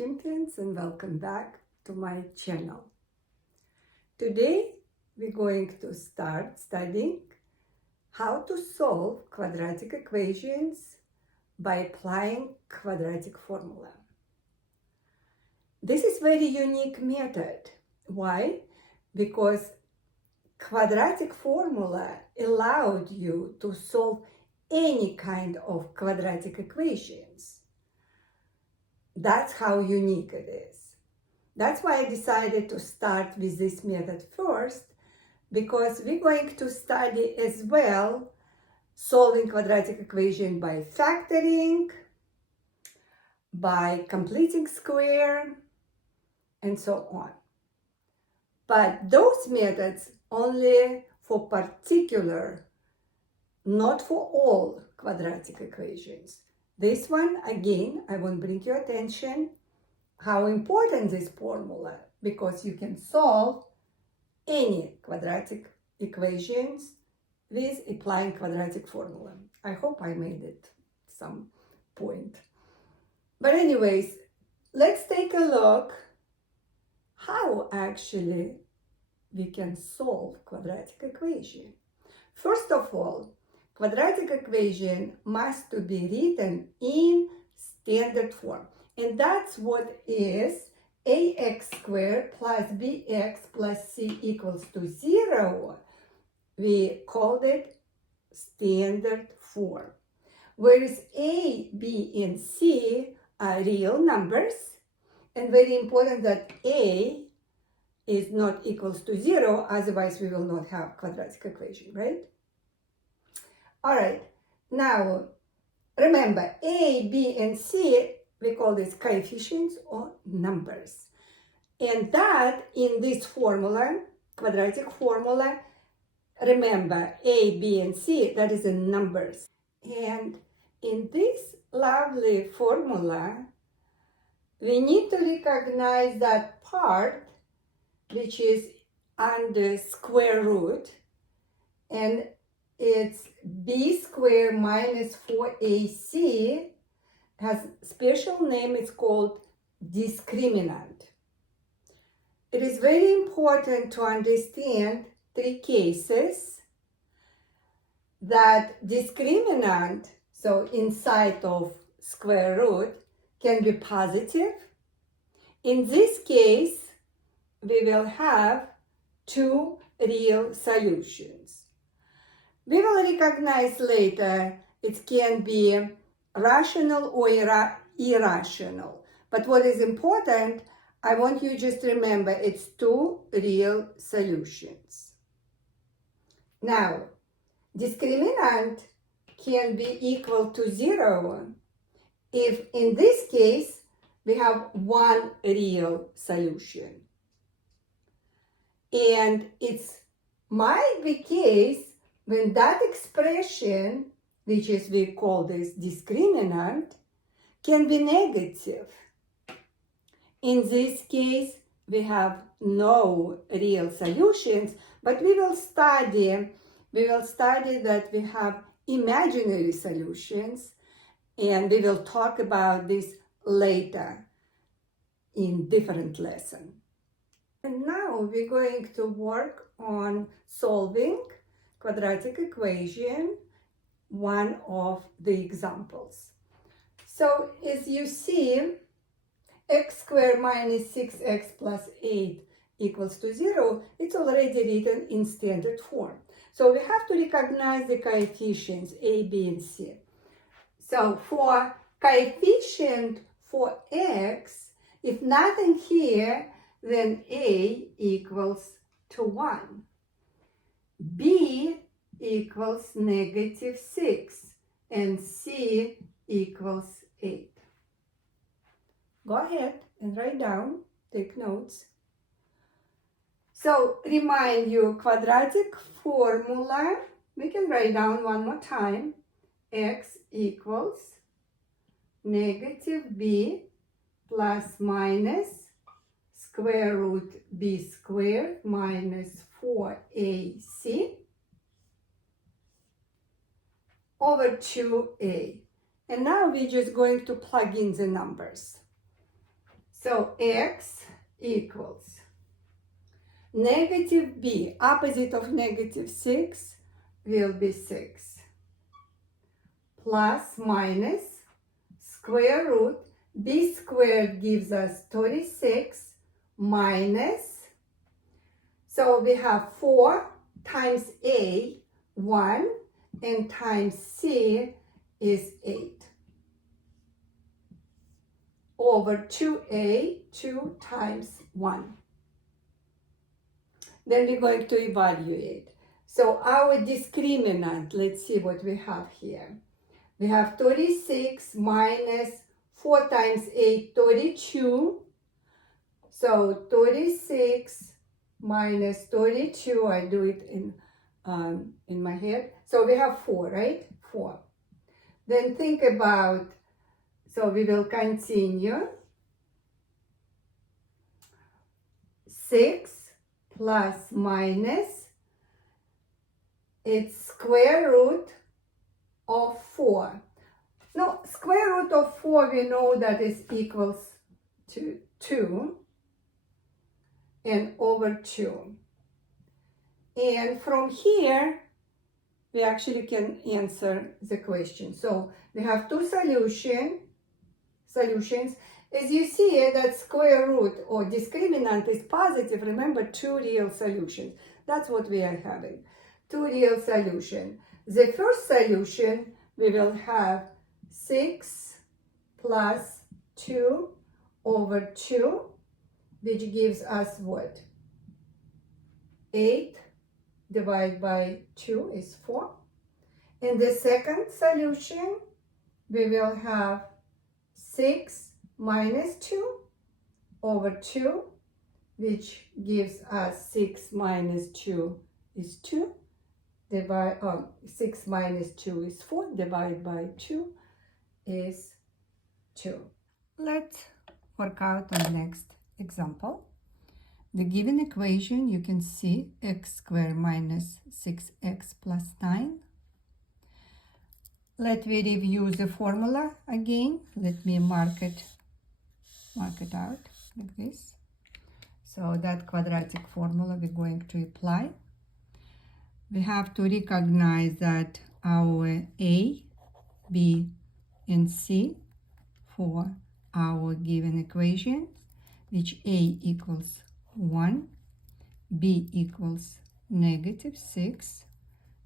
Washington, and welcome back to my channel. Today we're going to start studying how to solve quadratic equations by applying quadratic formula. This is very unique method. Why? Because quadratic formula allowed you to solve any kind of quadratic equations. That's how unique it is. That's why I decided to start with this method first, because we're going to study as well solving quadratic equation by factoring, by completing square, and so on. But those methods only for particular, not for all quadratic equations. This one, again, I want to bring your attention how important this formula, because you can solve any quadratic equations with applying quadratic formula. I hope I made it some point. But anyways, let's take a look how actually we can solve quadratic equation. First of all, quadratic equation must to be written in standard form. And that's what is ax squared plus bx plus c equals to 0. We called it standard form. Whereas a, b, and c are real numbers. And very important that a is not equals to 0, otherwise we will not have quadratic equation, right? All right, now remember a, b, and c, we call this coefficients or numbers. And that in this formula, quadratic formula, remember a, b, and c, that is in numbers. And in this lovely formula, we need to recognize that part which is under square root, and it's b squared minus 4ac has special name, it's called discriminant. It is very important to understand three cases that discriminant, so inside of square root, can be positive. In this case, we will have two real solutions. We will recognize later it can be rational or irrational. But what is important, I want you just to remember it's two real solutions. Now, discriminant can be equal to 0 if in this case we have one real solution. And it might be case when that expression, which is we call this discriminant, can be negative. In this case, we have no real solutions, but we will study that we have imaginary solutions, and we will talk about this later in different lesson. And now we're going to work on solving quadratic equation, one of the examples. So as you see, x squared minus 6x plus 8 equals to 0, it's already written in standard form. So we have to recognize the coefficients a, b, and c. So for coefficient for x, if nothing here, then a equals to 1. B equals negative 6 and c equals 8. Go ahead and write down, take notes. So remind you, quadratic formula, we can write down one more time. X equals negative b plus minus square root b squared minus 4ac over 2a. And now we're just going to plug in the numbers. So x equals negative b, opposite of negative 6 will be 6, plus minus square root, b squared gives us 36 minus, so we have 4 times a, 1, and times c is 8, over 2a, 2 times 1. Then we're going to evaluate. So our discriminant, let's see what we have here. We have 36 minus 4 times 8, 32. So 36 minus 32, I do it in my head. So we have 4, right? 4. Then think about, so we will continue. 6 plus minus, it's square root of 4. No, square root of 4, we know that is equals to 2 and over 2. And from here, we actually can answer the question. So we have two solutions. As you see that square root or discriminant is positive, remember, two real solutions. That's what we are having. Two real solutions. The first solution, we will have 6 plus 2 over 2, which gives us what? 8 divided by 2 is 4. In the second solution, we will have 6 minus 2 over 2, which gives us 6 minus 2 is 2. 6 minus 2 is 4, divided by 2 is 2. Let's work out on the next example. The given equation, you can see x squared minus 6x plus 9. Let me review the formula again. Let me mark it out like this. So that quadratic formula we're going to apply. We have to recognize that our A, B, and C for our given equations, which A equals 1, B equals negative 6,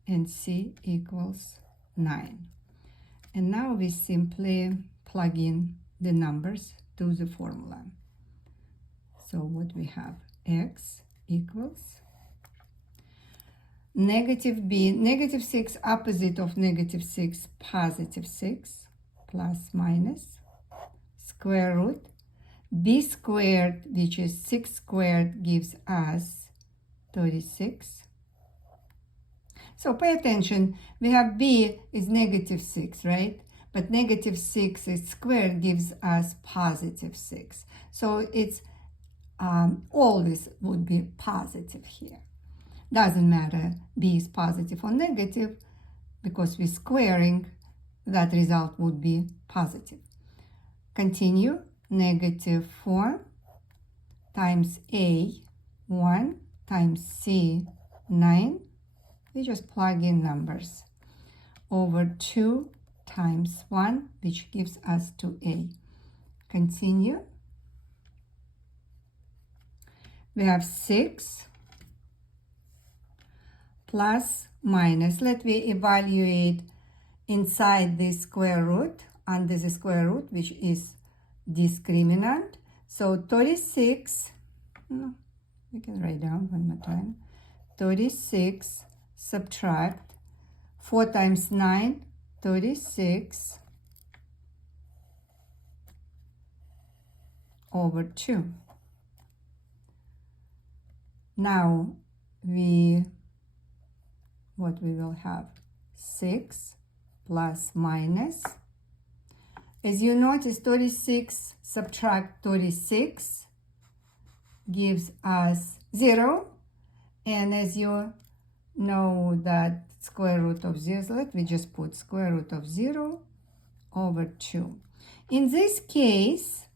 and C equals 9. And now we simply plug in the numbers to the formula. So what we have, x equals negative b, negative 6, opposite of negative 6, positive 6, plus minus, square root, b squared, which is 6 squared, gives us 36. So pay attention, we have b is negative 6, right? But negative 6 is squared gives us positive 6. So it's always would be positive here. Doesn't matter b is positive or negative, because we're squaring, that result would be positive. Continue, negative 4 times a, 1 times c, 9. We just plug in numbers, over 2 times 1, which gives us 2a. Continue. We have 6 plus minus. Let me evaluate inside the square root, under the square root, which is discriminant. So 36, we can write down one more time. 36 subtract 4 times 9, 36 over 2. Now what we will have, 6 plus minus. As you notice, 36 subtract 36 gives us 0. And as you know that square root of 0, let me just put square root of 0 over 2. In this case,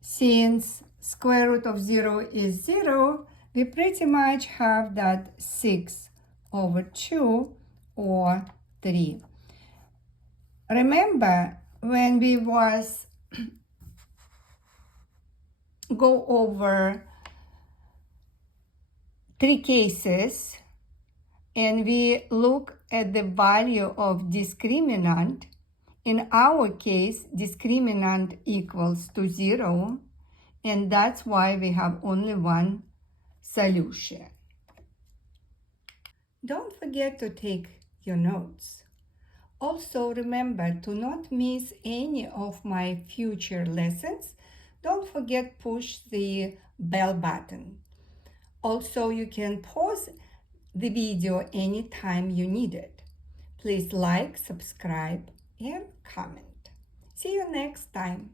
Since square root of 0 is 0, we pretty much have that 6 over 2 or 3. Remember when we was go over 3 cases and we look at the value of discriminant. In our case, discriminant equals to 0, and that's why we have only one solution. Don't forget to take your notes. Also, remember to not miss any of my future lessons. Don't forget push the bell button. Also, you can pause the video anytime you need it. Please like, subscribe, and comment. See you next time.